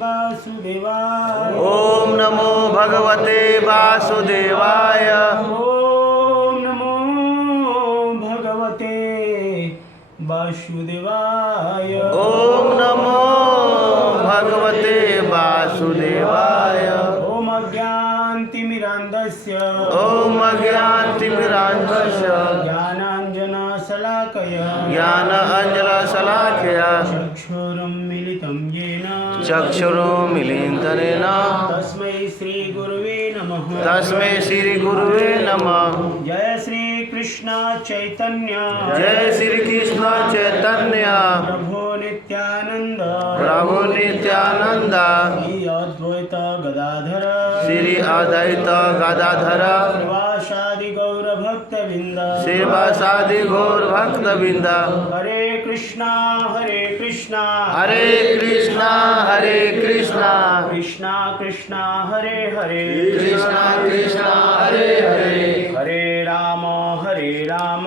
वासुदेवाय। ओम नमो भगवते वासुदेवाय। ओम नमो भगवते वासुदेवाय। ओम नमो भगवते वासुदेवाय। ओम अज्ञानतिमिरान्धस्य ओम अज्ञानतिमिरान्धस्य ज्ञानाञ्जनशलाकया ज्ञानाञ्जनशलाकया चक्षुरुन्मीलितं येन चक्षुरुन्मीलितं तस्मै श्रीगुरुवे नमः। तस्मै श्रीगुरुवे नमः। जय श्री कृष्ण चैतन्य जय श्री कृष्ण चैतन्य प्रभु नित्यानंद प्रभु नित्यानंद श्री अद्वैत गदाधर श्री अद्वैत गदाधर श्रीवासादि गौर भक्त बिंद शिवासादि घोर भक्त बिंद। हरे कृष्णा कृष्णा हरे कृष्णा कृष्णा कृष्णा हरे हरे कृष्णा कृष्णा हरे हरे हरे राम हरे राम राम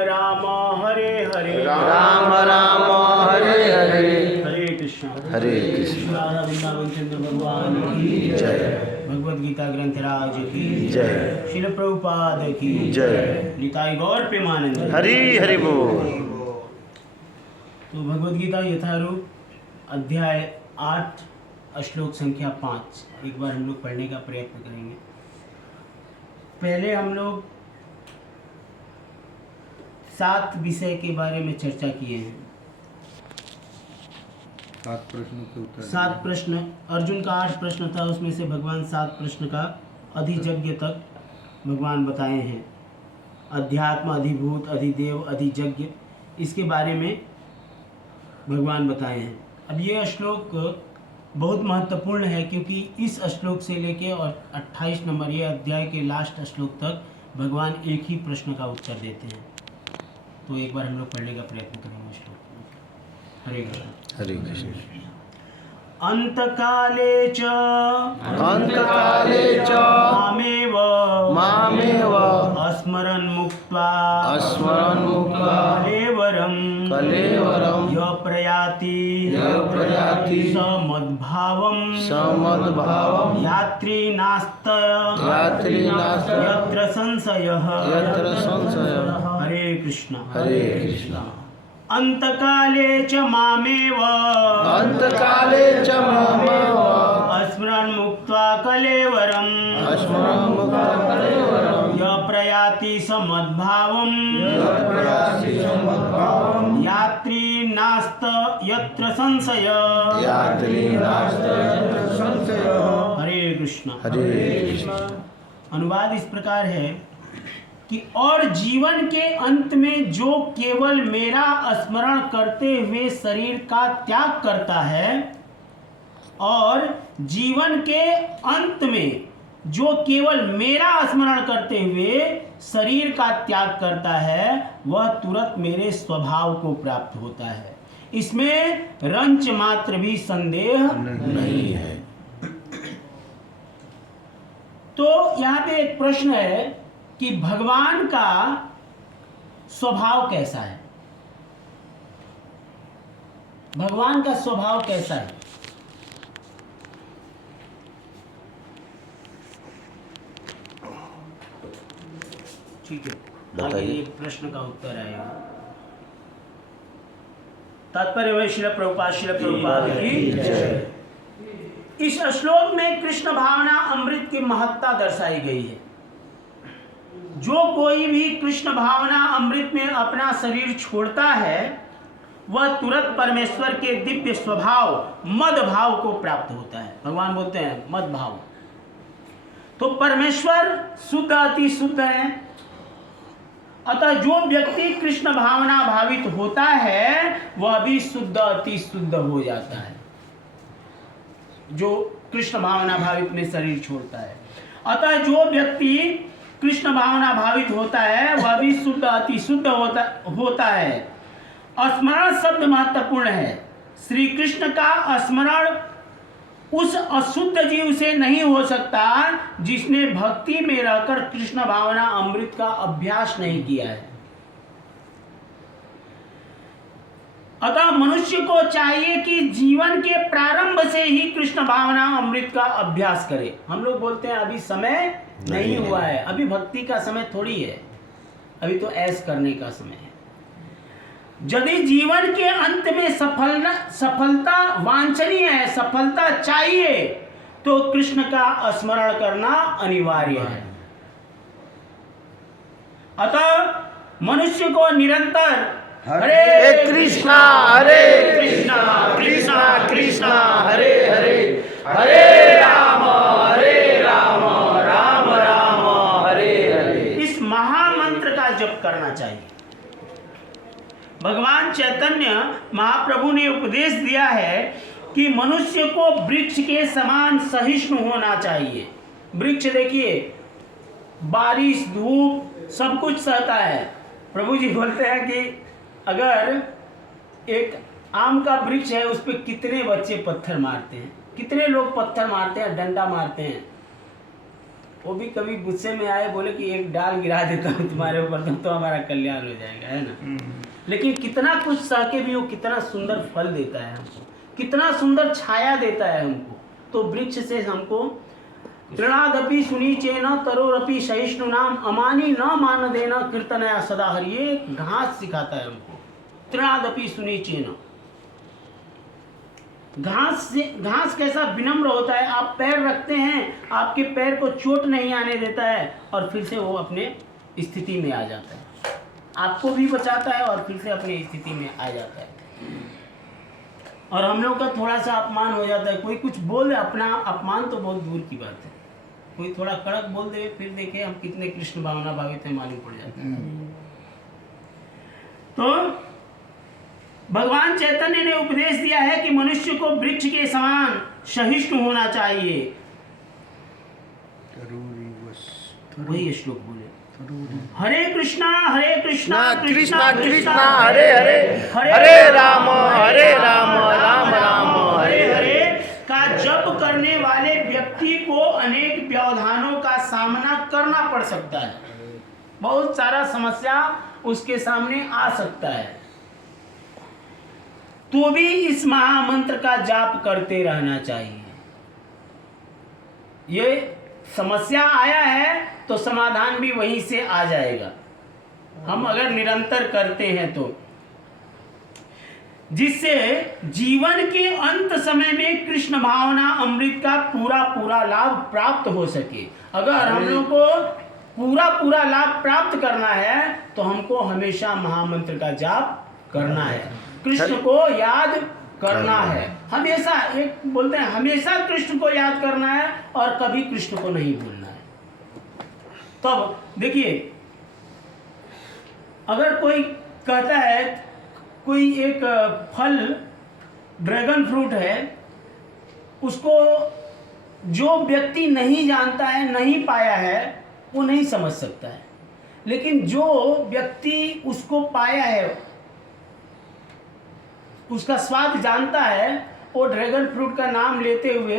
राम हरे हरे राम राम हरे हरे हरे कृष्ण हरे कृष्ण। राधा वृंदावन चंद्र भगवान की जय। भगवद गीता ग्रंथराज की जय। श्रील प्रभुपाद की जय। निताई गौर प्रेमानंद। हरि हरि बोल। तो भगवद गीता यथारूप अध्याय 8 श्लोक संख्या 5 एक बार हम लोग पढ़ने का प्रयत्न करेंगे। पहले हम लोग 7 विषय के बारे में चर्चा किए हैं। 7 प्रश्नों के उत्तर। 7 प्रश्न, अर्जुन का 8 प्रश्न था, उसमें से भगवान 7 प्रश्न का अधियज्ञ तक भगवान बताए हैं। अध्यात्म, अधिभूत, अधिदेव, अधियज्ञ, इसके बारे में भगवान बताए हैं। अब ये श्लोक बहुत महत्वपूर्ण है क्योंकि इस श्लोक से लेके और 28 नंबर ये अध्याय के लास्ट श्लोक तक भगवान एक ही प्रश्न का उत्तर देते हैं। तो एक बार हम लोग पढ़ने का प्रयत्न करेंगे श्लोक। हरे कृष्ण। हरे कृष्ण। अंतकाले च मामेव स्मरन् मुक्त्वा कलेवरं य प्रयाति समद्भावं यात्री नास्त यत्र संशयः। हरे कृष्ण। हरे कृष्ण। अंतकाले च मामेव स्मरन् मुक्त्वा कलेवरं य प्रयाति समद्भावं यात्री नास्त यत्र संशय। हरे कृष्ण। हरे कृष्ण। अनुवाद इस प्रकार है कि और जीवन के अंत में जो केवल मेरा स्मरण करते हुए शरीर का त्याग करता है, और जीवन के अंत में जो केवल मेरा स्मरण करते हुए शरीर का त्याग करता है, वह तुरंत मेरे स्वभाव को प्राप्त होता है। इसमें रंच मात्र भी संदेह नहीं है। तो यहाँ पे एक प्रश्न है कि भगवान का स्वभाव कैसा है। भगवान का स्वभाव कैसा है? ठीक है, आगे एक प्रश्न का उत्तर आएगा। तात्पर्य वह श्रील प्रभुपाद की जय। इस श्लोक में कृष्ण भावना अमृत की महत्ता दर्शाई गई है। जो कोई भी कृष्ण भावना अमृत में अपना शरीर छोड़ता है, वह तुरंत परमेश्वर के दिव्य स्वभाव मद भाव को प्राप्त होता है। भगवान बोलते हैं मद भाव। तो परमेश्वर शुद्ध अति शुद्ध है, अतः जो व्यक्ति कृष्ण भावना भावित होता है वह भी शुद्ध अति शुद्ध हो जाता है, जो कृष्ण भावना भावित में शरीर छोड़ता है। अतः जो व्यक्ति कृष्ण भावना भावित होता है वह भी शुद्ध अति शुद्ध होता है। स्मरण शब्द महत्वपूर्ण है। श्री कृष्ण का स्मरण उस अशुद्ध जीव से नहीं हो सकता जिसने भक्ति में रहकर कृष्ण भावना अमृत का अभ्यास नहीं किया है। अतः मनुष्य को चाहिए कि जीवन के प्रारंभ से ही कृष्ण भावना अमृत का अभ्यास करे। हम लोग बोलते हैं अभी समय नहीं हुआ है, अभी भक्ति का समय थोड़ी है, अभी तो ऐश करने का समय है। यदि जीवन के अंत में सफलता वांछनीय है, सफलता चाहिए, तो कृष्ण का स्मरण करना अनिवार्य है। अतः मनुष्य को निरंतर हरे कृष्णा कृष्णा कृष्णा कृष्णा हरे हरे हरे राम राम राम हरे हरे इस महामंत्र का जप करना चाहिए। भगवान चैतन्य महाप्रभु ने उपदेश दिया है कि मनुष्य को वृक्ष के समान सहिष्णु होना चाहिए। वृक्ष देखिए, बारिश धूप सब कुछ सहता है। प्रभु जी बोलते हैं कि अगर एक आम का वृक्ष है, उस पर कितने बच्चे पत्थर मारते हैं, कितने लोग पत्थर मारते हैं, डंडा मारते हैं। वो भी कभी गुस्से में आए, बोले कि एक डाल गिरा देता हूँ तुम्हारे ऊपर तो हमारा कल्याण हो जाएगा, है ना। लेकिन कितना कुछ सह के भी वो कितना सुंदर फल देता है हमको, कितना सुंदर छाया देता है हमको। तो वृक्ष से हमको तृणादपि सुनीचेन तरोरपि सहिष्णु नाम अमानी न मान देना कीर्तनया सदा हरि, ये घास सिखाता है हमको। तृणादपि सुनीचेन, घास कैसा विनम्र होता है। आप पैर रखते हैं, आपके पैर को चोट नहीं आने देता है और फिर से वो अपने स्थिति में आ जाता है, आपको भी बचाता है और फिर से अपनी स्थिति में आ जाता है। और हम लोग का थोड़ा सा अपमान हो जाता है, कोई कुछ बोल दे, अपना अपमान तो बहुत दूर की बात है, कोई थोड़ा कड़क बोल दे, फिर देखे हम कितने कृष्ण भावना भावित हैं, मालूम पड़ जाता है। तो भगवान चैतन्य ने उपदेश दिया है कि मनुष्य को वृक्ष के समान सहिष्णु होना चाहिए। वही श्लोक बोले, हरे कृष्णा कृष्णा कृष्णा हरे हरे हरे राम राम राम हरे हरे का जप करने वाले व्यक्ति को अनेक व्यवधानों का सामना करना पड़ सकता है, बहुत सारा समस्या उसके सामने आ सकता है, तो भी इस महामंत्र का जाप करते रहना चाहिए। ये समस्या आया है तो समाधान भी वहीं से आ जाएगा, हम अगर निरंतर करते हैं तो, जिससे जीवन के अंत समय में कृष्ण भावना अमृत का पूरा लाभ प्राप्त हो सके। अगर हम लोग को पूरा लाभ प्राप्त करना है तो हमको हमेशा महामंत्र का जाप करना है, कृष्ण को याद करना है, हमेशा। एक बोलते हैं हमेशा कृष्ण को याद करना है और कभी कृष्ण को नहीं भूलना है। तब देखिए, अगर कोई कहता है, कोई एक फल ड्रैगन फ्रूट है, उसको जो व्यक्ति नहीं जानता है, नहीं पाया है, वो नहीं समझ सकता है, लेकिन जो व्यक्ति उसको पाया है, उसका स्वाद जानता है, वो ड्रैगन फ्रूट का नाम लेते हुए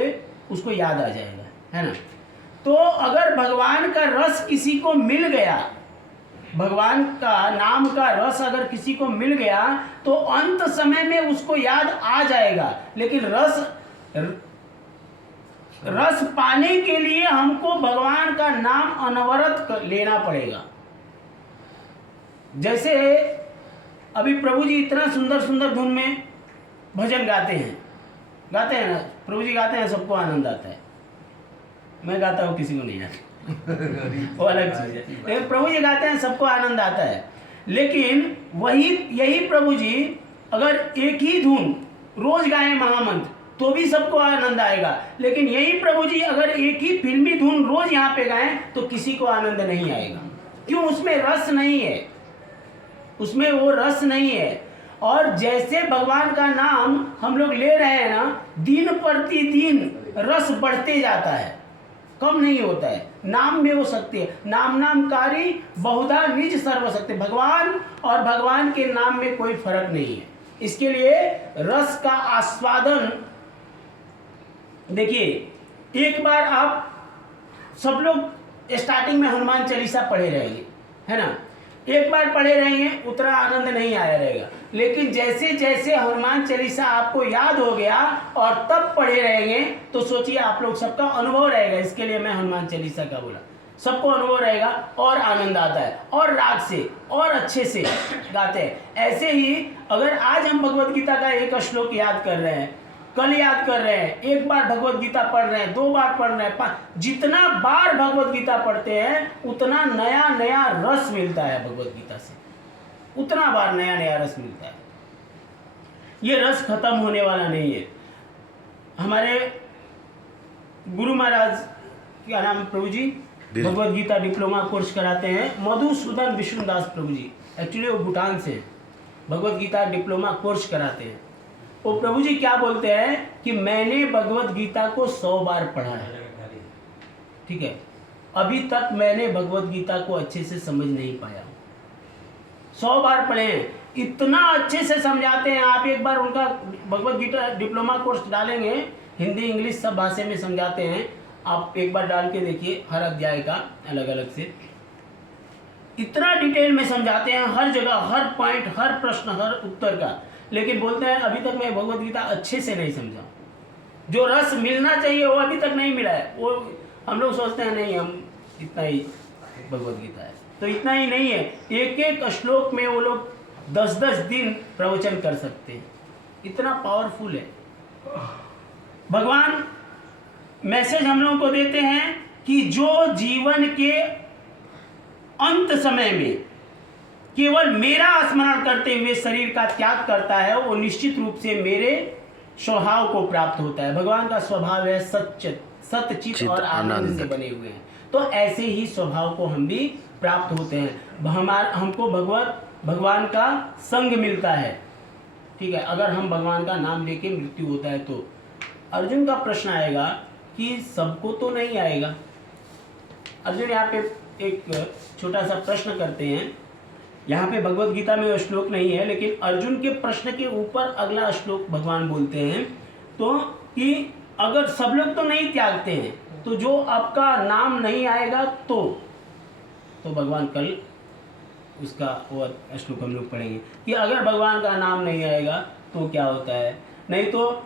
उसको याद आ जाएगा, है ना। तो अगर भगवान का रस किसी को मिल गया, भगवान का नाम का रस अगर किसी को मिल गया तो अंत समय में उसको याद आ जाएगा। लेकिन रस पाने के लिए हमको भगवान का नाम अनवरत लेना पड़ेगा। जैसे अभी प्रभु जी इतना सुंदर धुन में भजन गाते हैं ना, प्रभु जी गाते हैं, सबको आनंद आता है। मैं गाता हूँ, किसी को नहीं आता, वो अलग चीज है। लेकिन प्रभु जी गाते हैं, सबको आनंद आता है। लेकिन यही प्रभु जी अगर एक ही धुन रोज गाएं महामंत्र तो भी सबको आनंद आएगा। लेकिन यही प्रभु जी अगर एक ही फिल्मी धुन रोज यहाँ पे गाएं तो किसी को आनंद नहीं आएगा। क्यों? उसमें रस नहीं है, उसमें वो रस नहीं है। और जैसे भगवान का नाम हम लोग ले रहे हैं ना, दिन प्रतिदिन रस बढ़ते जाता है, कम नहीं होता है। नाम में वो शक्ति है, नामकारी बहुधा निज सर्वशक्ति। भगवान और भगवान के नाम में कोई फर्क नहीं है। इसके लिए रस का आस्वादन, देखिए, एक बार आप सब लोग स्टार्टिंग में हनुमान चालीसा पढ़े रहेंगे, है ना, एक बार पढ़े रहेंगे, उतना आनंद नहीं आया रहेगा। लेकिन जैसे जैसे हनुमान चालीसा आपको याद हो गया और तब पढ़े रहेंगे तो सोचिए आप लोग सबका अनुभव रहेगा। इसके लिए मैं हनुमान चालीसा का बोला, सबको अनुभव रहेगा और आनंद आता है और राग से और अच्छे से गाते हैं। ऐसे ही अगर आज हम भगवत गीता का एक श्लोक याद कर रहे हैं, कल याद कर रहे हैं, एक बार भगवत गीता पढ़ रहे हैं, 2 बार पढ़ रहे हैं, जितना बार भगवत गीता पढ़ते हैं उतना नया नया रस मिलता है भगवत गीता से, उतना बार नया नया रस मिलता है। ये रस खत्म होने वाला नहीं है। हमारे गुरु महाराज क्या नाम प्रभु जी, भगवत गीता डिप्लोमा कोर्स कराते हैं, मधुसूदन विष्णुदास प्रभु जी। एक्चुअली वो भूटान से भगवत गीता डिप्लोमा कोर्स कराते हैं। वो प्रभु जी क्या बोलते हैं कि मैंने भगवत गीता को 100 बार पढ़ा है, ठीक है, अभी तक मैंने भगवत गीता को अच्छे से समझ नहीं पाया। 100 बार पढ़े हैं, इतना अच्छे से समझाते हैं। आप एक बार उनका भगवत गीता डिप्लोमा कोर्स डालेंगे, हिंदी इंग्लिश सब भाषा में समझाते हैं, आप एक बार डाल के देखिए, हर अध्याय का अलग अलग से इतना डिटेल में समझाते हैं, हर जगह, हर पॉइंट, हर प्रश्न, हर उत्तर का। लेकिन बोलते हैं अभी तक मैं भगवत गीता अच्छे से नहीं समझा, जो रस मिलना चाहिए वो अभी तक नहीं मिला है। वो हम लोग सोचते हैं नहीं हम इतना ही भगवत गीता है, तो इतना ही नहीं है। एक एक श्लोक में वो लोग 10-10 दिन प्रवचन कर सकते हैं, इतना पावरफुल है। भगवान मैसेज हम लोगों को देते हैं कि जो जीवन के अंत समय में केवल मेरा स्मरण करते हुए शरीर का त्याग करता है, वो निश्चित रूप से मेरे स्वभाव को प्राप्त होता है। भगवान का स्वभाव है सत्यचित और आनंद से बने हुए हैं, तो ऐसे ही स्वभाव को हम भी प्राप्त होते हैं। हमको भगवान का संग मिलता है, ठीक है, अगर हम भगवान का नाम लेके मृत्यु होता है तो। अर्जुन का प्रश्न आएगा कि सबको तो नहीं आएगा। अर्जुन यहाँ पे एक छोटा सा प्रश्न करते हैं, यहाँ पे भगवत गीता में वो श्लोक नहीं है, लेकिन अर्जुन के प्रश्न के ऊपर अगला श्लोक भगवान बोलते हैं तो कि अगर सब लोग तो नहीं त्यागते हैं तो जो आपका नाम नहीं आएगा तो भगवान कल उसका वो श्लोक हम लोग पढ़ेंगे कि अगर भगवान का नाम नहीं आएगा तो क्या होता है। नहीं तो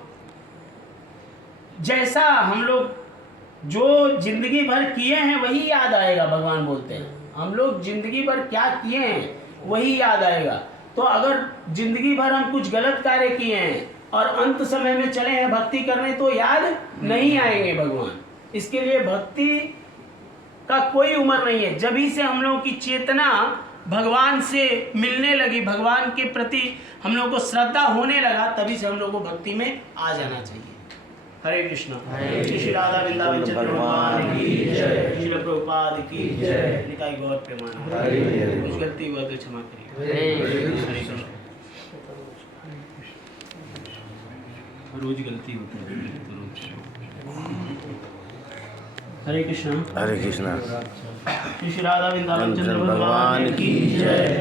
जैसा हम लोग जो जिंदगी भर किए हैं वही याद आएगा, भगवान बोलते हैं हम लोग जिंदगी भर क्या किए हैं वही याद आएगा। तो अगर जिंदगी भर हम कुछ गलत कार्य किए हैं और अंत समय में चले हैं भक्ति करने तो याद नहीं आएंगे भगवान। इसके लिए भक्ति का कोई उम्र नहीं है। जब ही से हम लोगों की चेतना भगवान से मिलने लगी, भगवान के प्रति हम लोगों को श्रद्धा होने लगा, तभी से हम लोगों को भक्ति में आ जाना चाहिए। हरे कृष्ण। श्री राधा वृंदावन चंद्र भगवान की जय, श्री प्रभुपाद की जय, निताई गौर प्रेमानंद। कुछ गलती हुआ तो क्षमा करिए। हरे कृष्ण। रोज गलती होती है। हरे कृष्ण। हरे कृष्णा। श्री राधा वृंदावन चंद्र भगवान की जय।